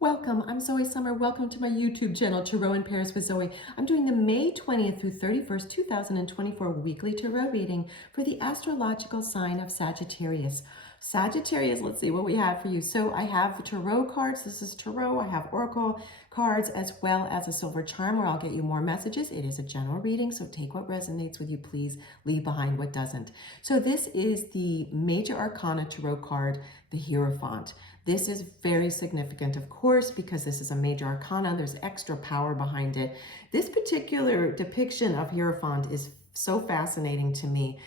Welcome, I'm Zoe Summer. Welcome to my YouTube channel, Tarot in Paris with Zoe. I'm doing the May 20th through 31st, 2024 weekly tarot reading for the astrological sign of Sagittarius. Sagittarius, let's see what we have for you. So I have tarot cards. This is tarot. I have oracle cards as well as a silver charm where I'll get you more messages. It is a general reading, so take what resonates with you. Please leave behind what doesn't. So this is the Major Arcana tarot card, the Hierophant. This is very significant, of course, because this is a major arcana. There's extra power behind it. This particular depiction of Hierophant is so fascinating to me.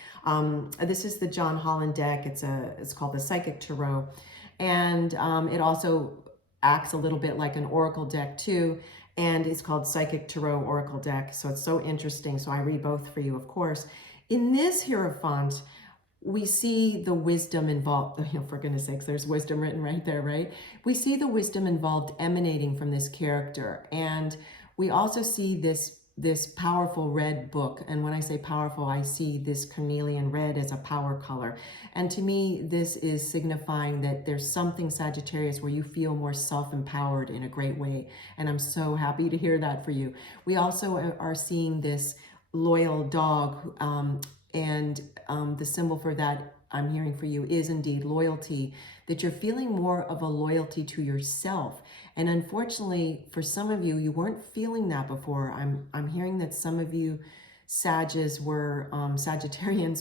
This is the John Holland deck. It's called the Psychic Tarot. And it also acts a little bit like an oracle deck too. And it's called Psychic Tarot Oracle deck. So it's so interesting. So I read both for you, of course. In this Hierophant, we see the wisdom involved, for goodness sakes, there's wisdom written right there, right? We see the wisdom involved emanating from this character. And we also see this powerful red book. And when I say powerful, I see this carnelian red as a power color. And to me, this is signifying that there's something, Sagittarius, where you feel more self-empowered in a great way. And I'm so happy to hear that for you. We also are seeing this loyal dog, and the symbol for that I'm hearing for you is indeed loyalty, that you're feeling more of a loyalty to yourself. And unfortunately, for some of you, you weren't feeling that before. I'm hearing that some of you Sagittarians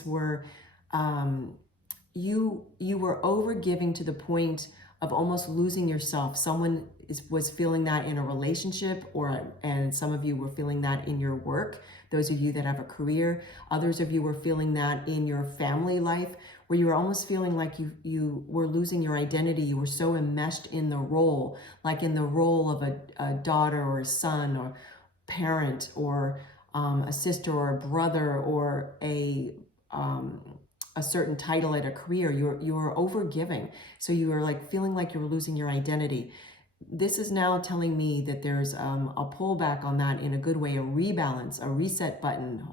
were, you were overgiving to the point of almost losing yourself. Someone was feeling that in a relationship, and some of you were feeling that in your work. Those of you that have a career, others of you were feeling that in your family life, where you were almost feeling like you were losing your identity. You were so enmeshed in the role, like in the role of a daughter or a son or parent or a sister or a brother or a certain title at a career. You were overgiving. So you were like feeling like you were losing your identity. This is now telling me that there's a pullback on that in a good way, a rebalance, a reset button,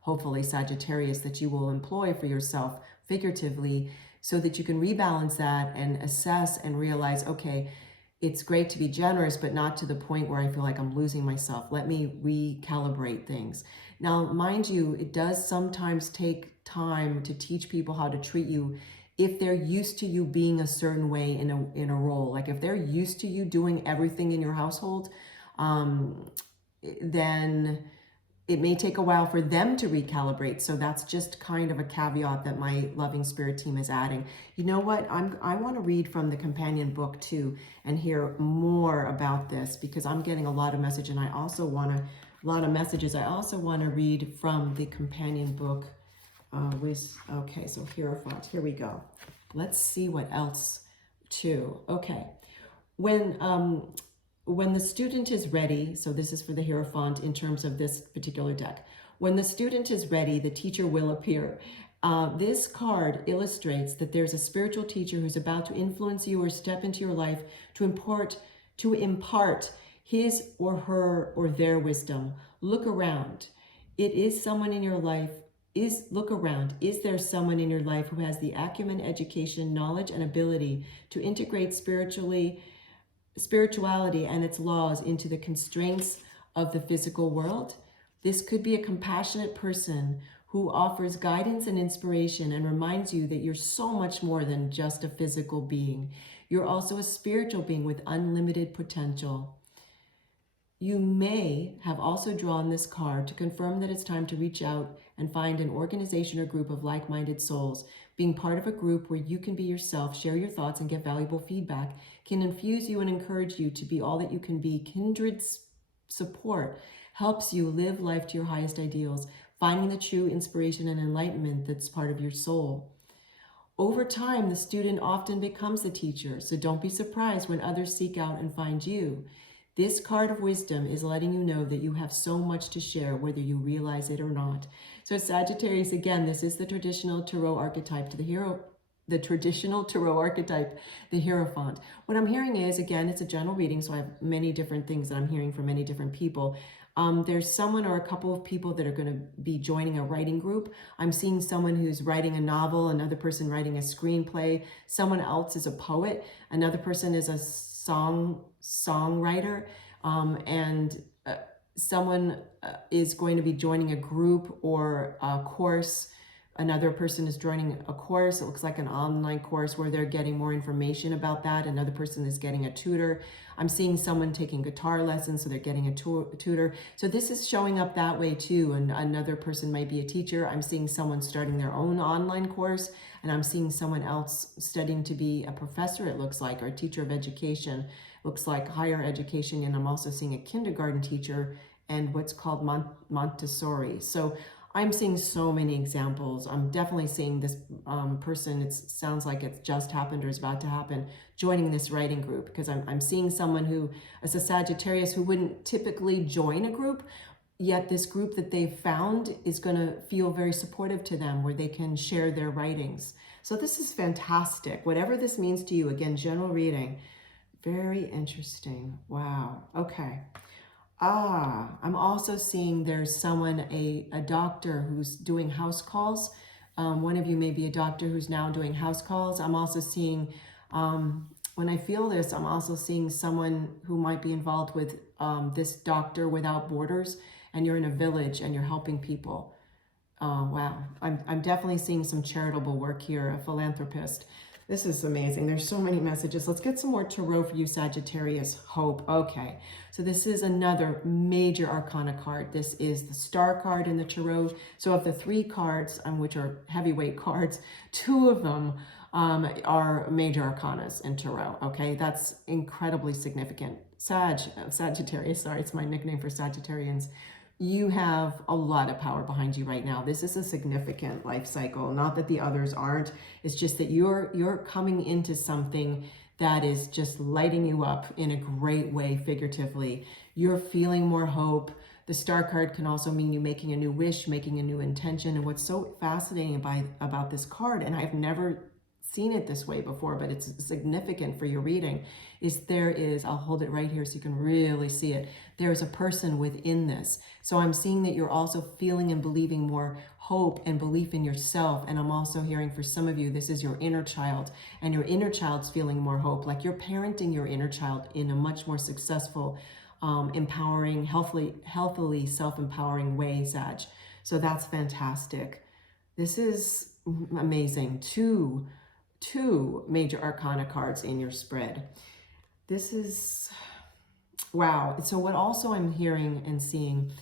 hopefully Sagittarius, that you will employ for yourself figuratively so that you can rebalance that and assess and realize, okay, it's great to be generous, but not to the point where I feel like I'm losing myself. Let me recalibrate things. Now, mind you, it does sometimes take time to teach people how to treat you if they're used to you being a certain way in a role. Like if they're used to you doing everything in your household, then it may take a while for them to recalibrate. So that's just kind of a caveat that my loving spirit team is adding. You know what? I want to read from the companion book too and hear more about this, because I'm getting a lot of message, and I also want to, a lot of messages. I also want to read from the companion book. Okay, so Hierophant, here we go. Let's see what else too. Okay, when the student is ready, so this is for the Hierophant in terms of this particular deck. When the student is ready, the teacher will appear. This card illustrates that there's a spiritual teacher who's about to influence you or step into your life to impart his or her or their wisdom. Look around. It is someone in your life. Look around. Is there someone in your life who has the acumen, education, knowledge, and ability to integrate spirituality and its laws into the constraints of the physical world? This could be a compassionate person who offers guidance and inspiration and reminds you that you're so much more than just a physical being. You're also a spiritual being with unlimited potential. You may have also drawn this card to confirm that it's time to reach out and find an organization or group of like-minded souls. Being part of a group where you can be yourself, share your thoughts, and get valuable feedback can infuse you and encourage you to be all that you can be. Kindred support helps you live life to your highest ideals, finding the true inspiration and enlightenment that's part of your soul. Over time, the student often becomes the teacher, so don't be surprised when others seek out and find you. This card of wisdom is letting you know that you have so much to share, whether you realize it or not. So Sagittarius, again, this is the traditional tarot archetype to the traditional tarot archetype, the Hierophant. What I'm hearing is, again, it's a general reading, so I have many different things that I'm hearing from many different people. There's someone or a couple of people that are going to be joining a writing group. I'm seeing someone who's writing a novel, another person writing a screenplay, someone else is a poet, another person is a songwriter, and someone is going to be joining a group or a course. Another person is joining a course. It looks like an online course where they're getting more information about that. Another person is getting a tutor. I'm seeing someone taking guitar lessons, so they're getting a tutor. So this is showing up that way too. And another person might be a teacher. I'm seeing someone starting their own online course, and I'm seeing someone else studying to be a professor, it looks like, or a teacher of education. Looks like higher education. And I'm also seeing a kindergarten teacher and what's called Montessori. So I'm seeing so many examples. I'm definitely seeing this person, it sounds like it's just happened or is about to happen, joining this writing group, because I'm seeing someone who is a Sagittarius who wouldn't typically join a group, yet this group that they've found is going to feel very supportive to them, where they can share their writings. So this is fantastic. Whatever this means to you, again, general reading, very interesting. Wow. Okay. I'm also seeing there's someone, a doctor who's doing house calls. One of you may be a doctor who's now doing house calls. I'm also seeing, when I feel this, I'm also seeing someone who might be involved with this Doctor Without Borders, and you're in a village and you're helping people. Wow, I'm definitely seeing some charitable work here, a philanthropist. This is amazing. There's so many messages. Let's get some more tarot for you, Sagittarius. Hope. Okay. So this is another major arcana card. This is the star card in the tarot. So of the 3 cards, which are heavyweight cards, 2 of them are major arcanas in tarot. Okay. That's incredibly significant. Sagittarius, sorry, it's my nickname for Sagittarians. You have a lot of power behind you right now. This is a significant life cycle. Not that the others aren't. It's just that you're coming into something that is just lighting you up in a great way, figuratively. You're feeling more hope. The star card can also mean you making a new wish, making a new intention. And what's so fascinating about this card, and I've never seen it this way before, but it's significant for your reading, is there is, I'll hold it right here so you can really see it, there's a person within this. So I'm seeing that you're also feeling and believing more hope and belief in yourself. And I'm also hearing, for some of you, this is your inner child, and your inner child's feeling more hope, like you're parenting your inner child in a much more successful, empowering, healthily self-empowering way, Sag. So that's fantastic. This is amazing. Two major arcana cards in your spread. This is, wow. So what also I'm hearing and seeing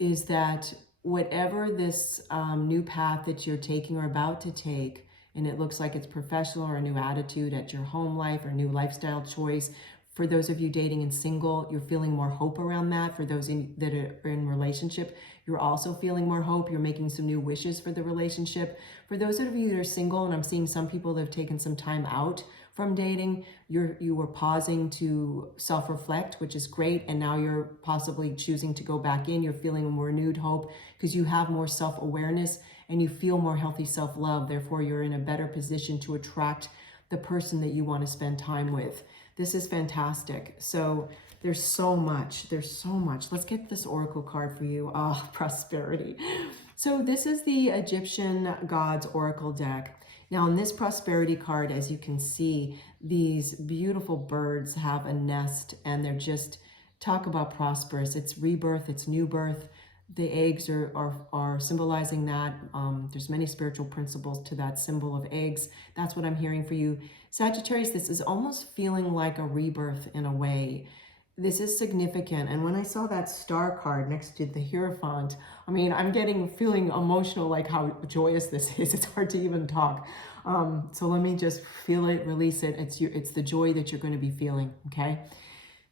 is that whatever this new path that you're taking or about to take, and it looks like it's professional or a new attitude at your home life or new lifestyle choice. For those of you dating and single, you're feeling more hope around that. For those that are in relationship, you're also feeling more hope. You're making some new wishes for the relationship. For those of you that are single, and I'm seeing some people that have taken some time out from dating, you were pausing to self-reflect, which is great. And now you're possibly choosing to go back in. You're feeling more renewed hope because you have more self-awareness and you feel more healthy self-love. Therefore, you're in a better position to attract the person that you want to spend time with. This is fantastic. So there's so much. Let's get this oracle card for you. Oh, prosperity. So this is the Egyptian gods oracle deck. Now in this prosperity card, as you can see, these beautiful birds have a nest, and they're just, talk about prosperous. It's rebirth, it's new birth. The eggs are symbolizing that. There's many spiritual principles to that symbol of eggs. That's what I'm hearing for you. Sagittarius, this is almost feeling like a rebirth in a way. This is significant. And when I saw that star card next to the Hierophant, I mean, I'm feeling emotional, like how joyous this is. It's hard to even talk. So let me just feel it, release it. It's the joy that you're going to be feeling, okay?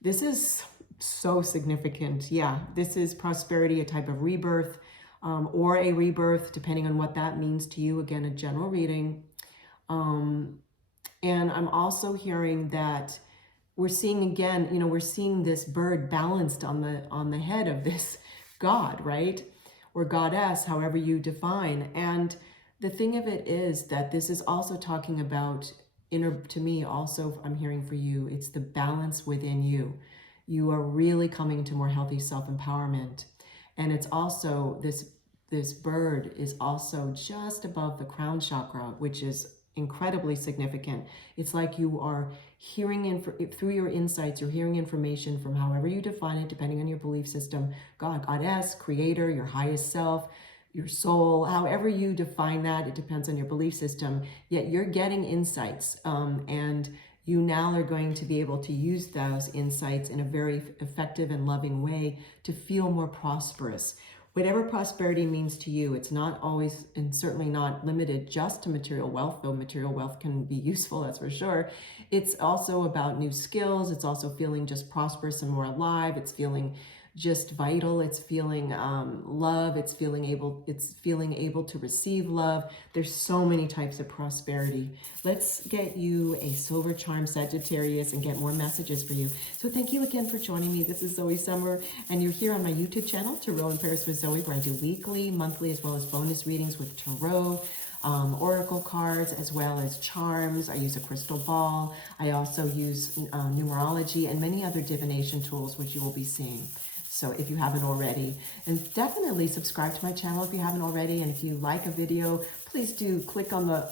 This is so significant. Yeah, this is prosperity, a type of rebirth, or a rebirth, depending on what that means to you. Again, a general reading. And I'm also hearing that we're seeing again, we're seeing this bird balanced on the head of this god, right? Or goddess, however you define. And the thing of it is that this is also talking about to me also, I'm hearing for you, it's the balance within you. You are really coming to more healthy self-empowerment. And it's also, this bird is also just above the crown chakra, which is incredibly significant. It's like you are hearing through your insights, you're hearing information from however you define it, depending on your belief system, God, Goddess, Creator, your highest self, your soul, however you define that, it depends on your belief system, yet you're getting insights, and you now are going to be able to use those insights in a very effective and loving way to feel more prosperous. Whatever prosperity means to you, it's not always and certainly not limited just to material wealth, though material wealth can be useful, that's for sure. It's also about new skills. It's also feeling just prosperous and more alive. It's feeling just vital. It's feeling love. It's feeling able to receive love. There's so many types of prosperity. Let's get you a silver charm, Sagittarius, and get more messages for you. So thank you again for joining me. This is Zoe Summer, and you're here on my YouTube channel, Tarot in Paris with Zoe, where I do weekly, monthly, as well as bonus readings with tarot, oracle cards, as well as charms. I use a crystal ball. I also use numerology and many other divination tools, which you will be seeing. So if you haven't already, and definitely subscribe to my channel if you haven't already. And if you like a video, please do click on the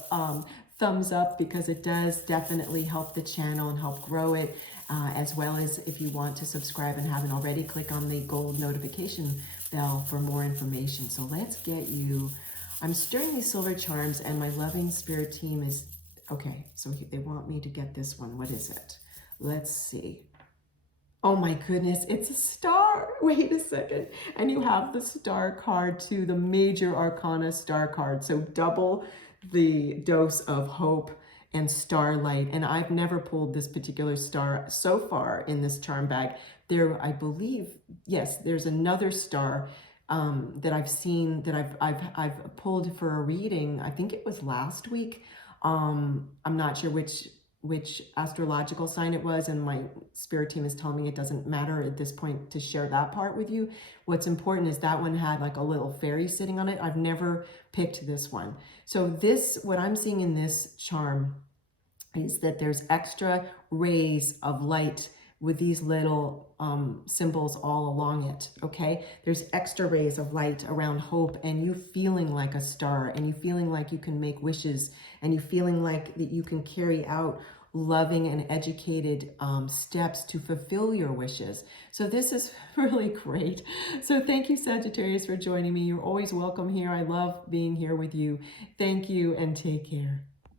thumbs up, because it does definitely help the channel and help grow it. As well as if you want to subscribe and haven't already, click on the gold notification bell for more information. So let's get you, I'm stirring these silver charms, and my loving spirit team is, okay, so they want me to get this one. What is it? Let's see. Oh my goodness, it's a star. Wait a second. And you have the star card too, the major arcana star card. So double the dose of hope and starlight. And I've never pulled this particular star so far in this charm bag. There, I believe, yes, there's another star that I've seen that I've pulled for a reading. I think it was last week. I'm not sure which astrological sign it was, and my spirit team is telling me it doesn't matter at this point to share that part with you. What's important is that one had like a little fairy sitting on it. I've never picked this one. So this, what I'm seeing in this charm is that there's extra rays of light with these little symbols all along it, okay? There's extra rays of light around hope, and you feeling like a star, and you feeling like you can make wishes, and you feeling like that you can carry out loving and educated steps to fulfill your wishes. So this is really great. So thank you, Sagittarius, for joining me. You're always welcome here. I love being here with you. Thank you, and take care.